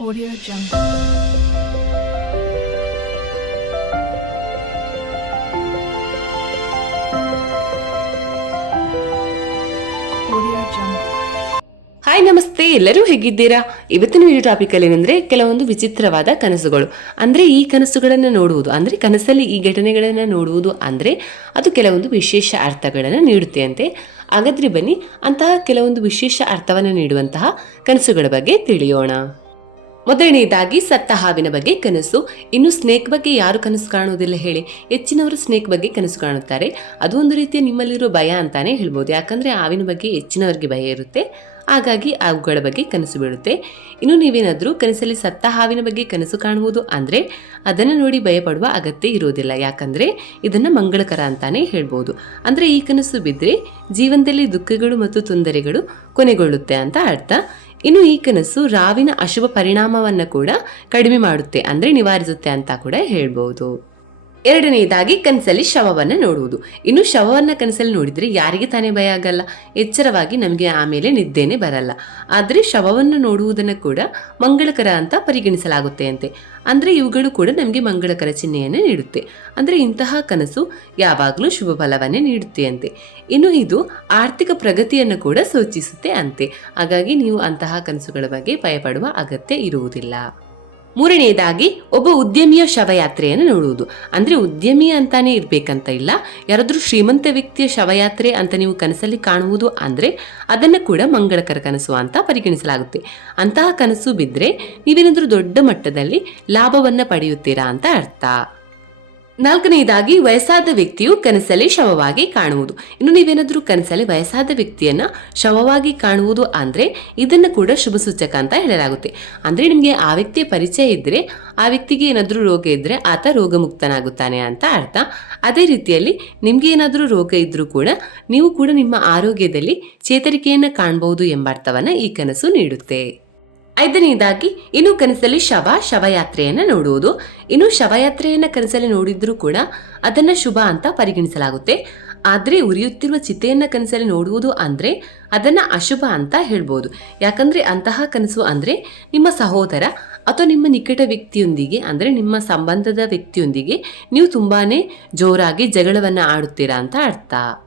Audio Jungle. Hi ನಮಸ್ತೆ. ಎಲ್ಲರೂ ಹೇಗಿದ್ದೀರಾ? ಇವತ್ತಿನ ವಿಡಿಯೋ ಟಾಪಿಕ್ ಅಲ್ಲಿ ಏನಂದ್ರೆ ಕೆಲವೊಂದು ವಿಚಿತ್ರವಾದ ಕನಸುಗಳು. ಅಂದ್ರೆ ಈ ಕನಸುಗಳನ್ನು ನೋಡುವುದು. ಅಂದ್ರೆ ಕನಸಲ್ಲಿ ಈ ಘಟನೆಗಳನ್ನು ನೋಡುವುದು ಅಂದ್ರೆ ಅದು ಕೆಲವೊಂದು ವಿಶೇಷ ಅರ್ಥಗಳನ್ನು ನೀಡುತ್ತೆ ಅಂತೆ. ಹಾಗಾದ್ರೆ ಬನ್ನಿ ಅಂತಹ ಕೆಲವೊಂದು ವಿಶೇಷ ಅರ್ಥವನ್ನು ನೀಡುವಂತಹ ಕನಸುಗಳ ಬಗ್ಗೆ ತಿಳಿಯೋಣ. ಮೊದಲನೆಯದಾಗಿ ಸತ್ತ ಹಾವಿನ ಬಗ್ಗೆ ಕನಸು. ಇನ್ನು ಸ್ನೇಕ್ ಬಗ್ಗೆ ಯಾರು ಕನಸು ಕಾಣುವುದಿಲ್ಲ ಹೇಳಿ. ಹೆಚ್ಚಿನವರು ಸ್ನೇಕ್ ಬಗ್ಗೆ ಕನಸು ಕಾಣುತ್ತಾರೆ. ಅದು ಒಂದು ರೀತಿಯ ನಿಮ್ಮಲ್ಲಿರೋ ಭಯ ಅಂತಾನೆ ಹೇಳ್ಬೋದು. ಯಾಕಂದ್ರೆ ಹಾವಿನ ಬಗ್ಗೆ ಹೆಚ್ಚಿನವರಿಗೆ ಭಯ ಇರುತ್ತೆ. ಹಾಗಾಗಿ ಅವುಗಳ ಬಗ್ಗೆ ಕನಸು ಬೀಳುತ್ತೆ. ಇನ್ನು ನೀವೇನಾದರೂ ಕನಸಲ್ಲಿ ಸತ್ತ ಹಾವಿನ ಬಗ್ಗೆ ಕನಸು ಕಾಣುವುದು ಅಂದರೆ ಅದನ್ನು ನೋಡಿ ಭಯಪಡುವ ಅಗತ್ಯ ಇರೋದಿಲ್ಲ ಯಾಕಂದರೆ ಇದನ್ನು ಮಂಗಳಕರ ಅಂತಾನೆ ಹೇಳ್ಬೋದು. ಅಂದರೆ ಈ ಕನಸು ಬಿದ್ದರೆ ಜೀವನದಲ್ಲಿ ದುಃಖಗಳು ಮತ್ತು ತೊಂದರೆಗಳು ಕೊನೆಗೊಳ್ಳುತ್ತೆ ಅಂತ ಅರ್ಥ. ಇನ್ನು ಈ ಕನಸು ರಾವಿನ ಅಶುಭ ಪರಿಣಾಮವನ್ನು ಕೂಡ ಕಡಿಮೆ ಮಾಡುತ್ತೆ ಅಂದರೆ ನಿವಾರಿಸುತ್ತೆ ಅಂತ ಕೂಡ ಹೇಳ್ಬೋದು. ಎರಡನೆಯದಾಗಿ ಕನಸಲ್ಲಿ ಶವವನ್ನು ನೋಡುವುದು. ಇನ್ನು ಶವವನ್ನು ಕನಸಲ್ಲಿ ನೋಡಿದರೆ ಯಾರಿಗೆ ತಾನೇ ಭಯ ಆಗಲ್ಲ. ಎಚ್ಚರವಾಗಿ ನಮಗೆ ಆಮೇಲೆ ನಿದ್ದೆನೇ ಬರಲ್ಲ. ಆದರೆ ಶವವನ್ನು ನೋಡುವುದನ್ನು ಕೂಡ ಮಂಗಳಕರ ಅಂತ ಪರಿಗಣಿಸಲಾಗುತ್ತೆ ಅಂತೆ. ಅಂದರೆ ಇವುಗಳು ಕೂಡ ನಮಗೆ ಮಂಗಳಕರ ಚಿಹ್ನೆಯನ್ನು ನೀಡುತ್ತೆ. ಅಂದರೆ ಇಂತಹ ಕನಸು ಯಾವಾಗಲೂ ಶುಭ ಫಲವನ್ನೇ ನೀಡುತ್ತೆ ಅಂತೆ. ಇನ್ನು ಇದು ಆರ್ಥಿಕ ಪ್ರಗತಿಯನ್ನು ಕೂಡ ಸೂಚಿಸುತ್ತೆ ಅಂತೆ. ಹಾಗಾಗಿ ನೀವು ಅಂತಹ ಕನಸುಗಳ ಬಗ್ಗೆ ಭಯಪಡುವ ಅಗತ್ಯ ಇರುವುದಿಲ್ಲ. ಮೂರನೆಯದಾಗಿ ಒಬ್ಬ ಉದ್ಯಮಿಯ ಶವಯಾತ್ರೆಯನ್ನು ನೋಡುವುದು. ಅಂದ್ರೆ ಉದ್ಯಮಿ ಅಂತಾನೆ ಇರಬೇಕಂತ ಇಲ್ಲ, ಯಾರಾದರೂ ಶ್ರೀಮಂತ ವ್ಯಕ್ತಿಯ ಶವಯಾತ್ರೆ ಅಂತ ನೀವು ಕನಸಲ್ಲಿ ಕಾಣುವುದು ಅಂದ್ರೆ ಅದನ್ನ ಕೂಡ ಮಂಗಳಕರ ಕನಸು ಅಂತ ಪರಿಗಣಿಸಲಾಗುತ್ತೆ. ಅಂತಹ ಕನಸು ಬಿದ್ದರೆ ನೀವೇನಾದರೂ ದೊಡ್ಡ ಮಟ್ಟದಲ್ಲಿ ಲಾಭವನ್ನ ಪಡೆಯುತ್ತೀರಾ ಅಂತ ಅರ್ಥ. ನಾಲ್ಕನೆಯದಾಗಿ, ವಯಸ್ಸಾದ ವ್ಯಕ್ತಿಯು ಕನಸಲ್ಲಿ ಶವವಾಗಿ ಕಾಣುವುದು. ಇನ್ನು ನೀವೇನಾದರೂ ಕನಸಲ್ಲಿ ವಯಸ್ಸಾದ ವ್ಯಕ್ತಿಯನ್ನ ಶವವಾಗಿ ಕಾಣುವುದು ಅಂದ್ರೆ, ಇದನ್ನ ಕೂಡ ಶುಭ ಸೂಚಕ ಅಂತ ಹೇಳಲಾಗುತ್ತೆ. ಅಂದ್ರೆ ನಿಮಗೆ ಆ ವ್ಯಕ್ತಿಯ ಪರಿಚಯ ಇದ್ರೆ, ಆ ವ್ಯಕ್ತಿಗೆ ಏನಾದರೂ ರೋಗ ಇದ್ರೆ ಆತ ರೋಗ ಮುಕ್ತನಾಗುತ್ತಾನೆ ಅಂತ ಅರ್ಥ. ಅದೇ ರೀತಿಯಲ್ಲಿ ನಿಮ್ಗೆ ಏನಾದರೂ ರೋಗ ಇದ್ರೂ ಕೂಡ ನೀವು ಕೂಡ ನಿಮ್ಮ ಆರೋಗ್ಯದಲ್ಲಿ ಚೇತರಿಕೆಯನ್ನು ಕಾಣಬಹುದು ಎಂಬ ಅರ್ಥವನ್ನ ಈ ಕನಸು ನೀಡುತ್ತೆ. ಐದನೆಯದಾಗಿ ಇನ್ನು ಕನಸಲ್ಲಿ ಶವ, ಶವಯಾತ್ರೆಯನ್ನು ನೋಡುವುದು. ಇನ್ನು ಶವಯಾತ್ರೆಯನ್ನು ಕನಸಲ್ಲಿ ನೋಡಿದ್ರೂ ಕೂಡ ಅದನ್ನ ಶುಭ ಅಂತ ಪರಿಗಣಿಸಲಾಗುತ್ತೆ. ಆದರೆ ಉರಿಯುತ್ತಿರುವ ಚಿತೆಯನ್ನು ಕನಸಲ್ಲಿ ನೋಡುವುದು ಅಂದ್ರೆ ಅದನ್ನ ಅಶುಭ ಅಂತ ಹೇಳ್ಬೋದು. ಯಾಕಂದ್ರೆ ಅಂತಹ ಕನಸು ಅಂದ್ರೆ ನಿಮ್ಮ ಸಹೋದರ ಅಥವಾ ನಿಮ್ಮ ನಿಕಟ ವ್ಯಕ್ತಿಯೊಂದಿಗೆ ಅಂದ್ರೆ ನಿಮ್ಮ ಸಂಬಂಧದ ವ್ಯಕ್ತಿಯೊಂದಿಗೆ ನೀವು ತುಂಬಾನೇ ಜೋರಾಗಿ ಜಗಳವನ್ನ ಆಡುತ್ತೀರಾ ಅಂತ ಅರ್ಥ.